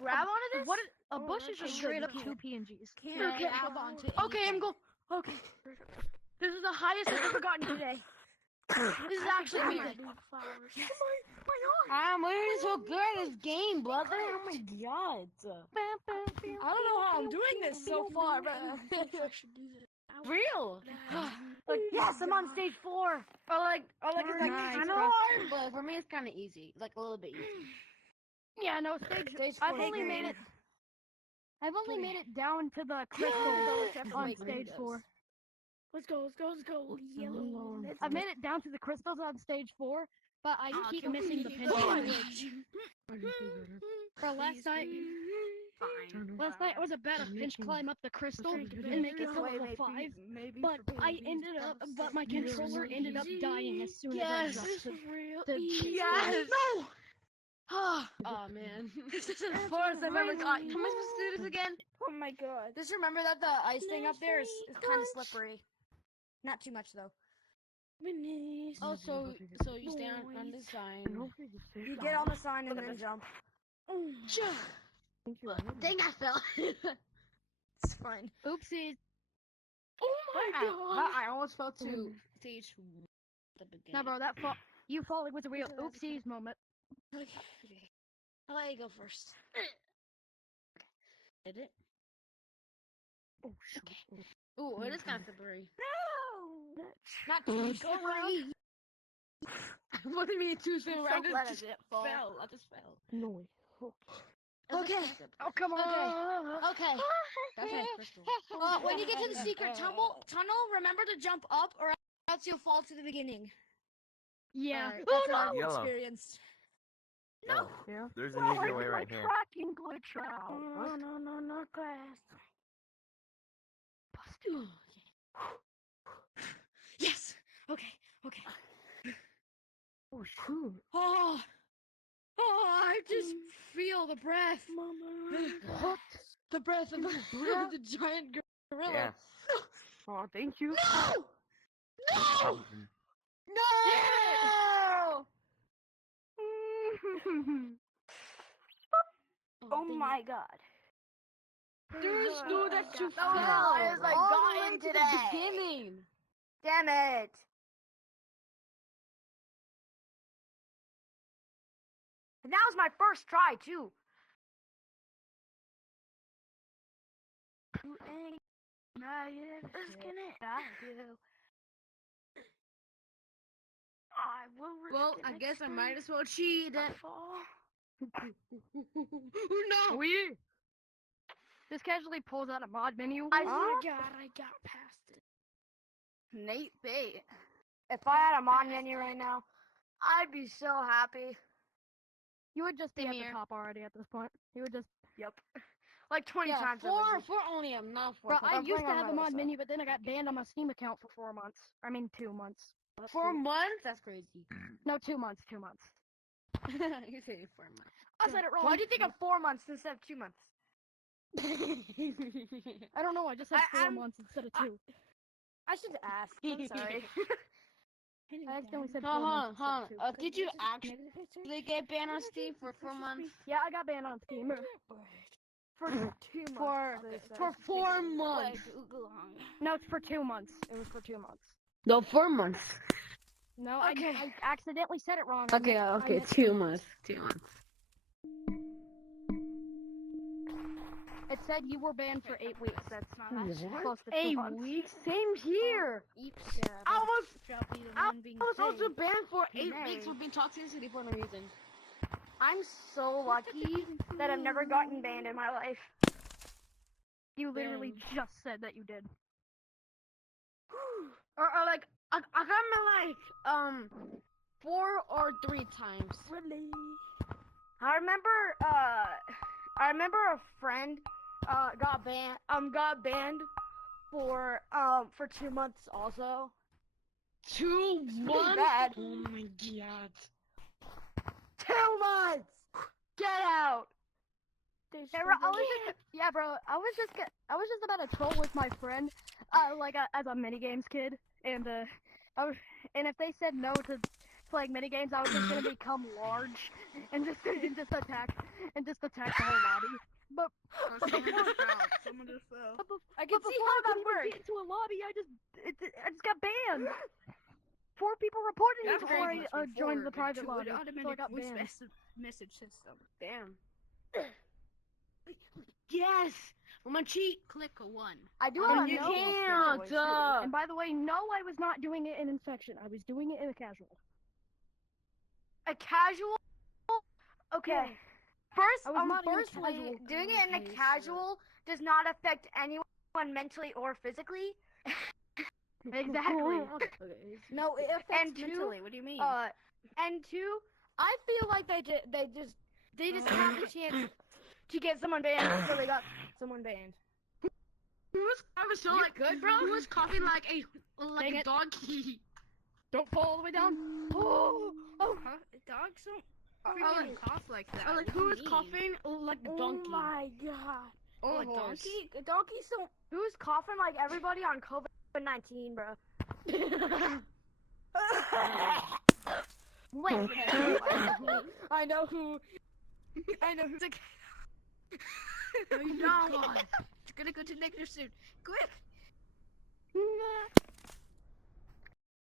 grab onto this? A bush is just straight up 2 PNGs. Can't grab onto anything. Okay. This is the highest I've ever gotten today. This is actually amazing. I'm learning so good at this game, brother. Oh my god. I don't know how I'm doing this so far, but Real. Like, yes, I'm on stage 4. Or like it's like Nice, kind of bro. hard, but for me it's kind of easy, like a little bit easy. Yeah, no, Stage I've 4 only made it. I've only made it down to the crystals on stage 4. Let's go. Yellow. I've made it down to the crystals on stage 4, but I keep can missing we- the pinch. Oh my For last night I was about to pinch climb up the crystal and make it to level 5, but my controller ended up dying as soon as I Yes, dropped this it. is real. Yes. No. Oh man. This is the farthest I've ever gotten. How am I supposed to do this again? Oh my god. Just remember that the ice thing up there is kind of slippery. Not too much though. Oh, so you stand on the sign. You get on the sign and then jump. Dang, I fell. It's fine. Oopsies. Oh my god. I almost fell to stage 1 at the beginning. No, bro, you falling was a real oopsies moment. Okay. I'll let you go first. Did it? Oh, shoot. Ooh, it is kind of slippery. No! Not too slippery. What do you mean too soon? I glad I just didn't fall. fell. I just fell. No. Okay. Oh, come on. Okay. That's my crystal. When you get to the secret tunnel, remember to jump up or else you'll fall to the beginning. Yeah. Alright, that's what I've Yellow. experienced. No. Yeah. There's an easier way right here. Tracking glitch out. No, class. Yes. Okay. Oh, shoot. Oh, I just feel the breath. What? The breath of the giant gorilla. Yes. Oh, thank you. No! No! No! Oh my god. There's no that you That was the highest I all got the way in to today. the beginning. Damn it. And that was my first try, too. You ain't I will Well, risk I it guess I next might time. as well cheat. Fall. No! We. This casually pulls out a mod menu. I swear to God, I got past it. Nate Bait. If I had a mod menu right now, I'd be so happy. You would just be Same at here. the top already at this point. You would just. Yep. Like 20 Yeah, times. four only. I'm not four. Bro, I I'm used playing to on have my a mod other menu, but then I got banned on my Steam account for 4 months. I mean, 2 months. 4 months? That's crazy. No, 2 months. 2 months. You're saying 4 months. I said it wrong. Why do you think of 4 months instead of 2 months? I don't know. I just said 4 I'm- months instead of 2. I should ask. I'm sorry. I accidentally said 4 Hold on, months. hold on. instead of 2. Did you actually get banned on Steam for 4 months? Yeah, I got banned on Steam. For 2 months. For 4 months. No, it's for 2 months. It was for 2 months. No, 4 months. No, Okay. I accidentally said it wrong. Okay, I okay, meant 2 months. 2 months. It said you were banned for 8 weeks. That's not What? close to 2 8 months. weeks? Same here. I was also banned for 8 weeks for being toxicity for no reason. I'm so lucky that I've never gotten banned in my life. You literally just said that you did. Or like, I got my 4 or 3 times. Really? I remember a friend got banned for 2 months also. 2 months? bad. Oh my god. 2 months. Get out. Yeah, bro, I was just about to troll with my friend, as a mini games kid, and if they said no to playing minigames, I was just gonna become large and just attack the whole lobby. But Someone just fell. I can see how that works. Get into a lobby, I just got banned. 4 people reported me before I joined the private lobby, so I got banned. Message system. Damn. Yes. I'm gonna cheat. Click a 1. I do And have you no can't. And by the way, no, I was not doing it in infection. I was doing it in a casual. A casual? Okay. Yeah. First, I was not in a firstly, casual. doing it in a casual does not affect anyone mentally or physically. Exactly. No, it affects And mentally. what do you mean? And 2, I feel like they just had the chance to get someone banned, so they got someone banned. I was so like good, bro. Who was coughing like Dang a it. donkey? Don't fall all the way down. Oh, Dogs don't freaking cough like that. like who was coughing like a donkey? Oh my god. Or Oh, a horse. donkeys don't. Who's coughing like everybody on COVID-19, bro? Wait. I know who. Who's like. No, you don't. You're gonna go to Nick soon. Quick.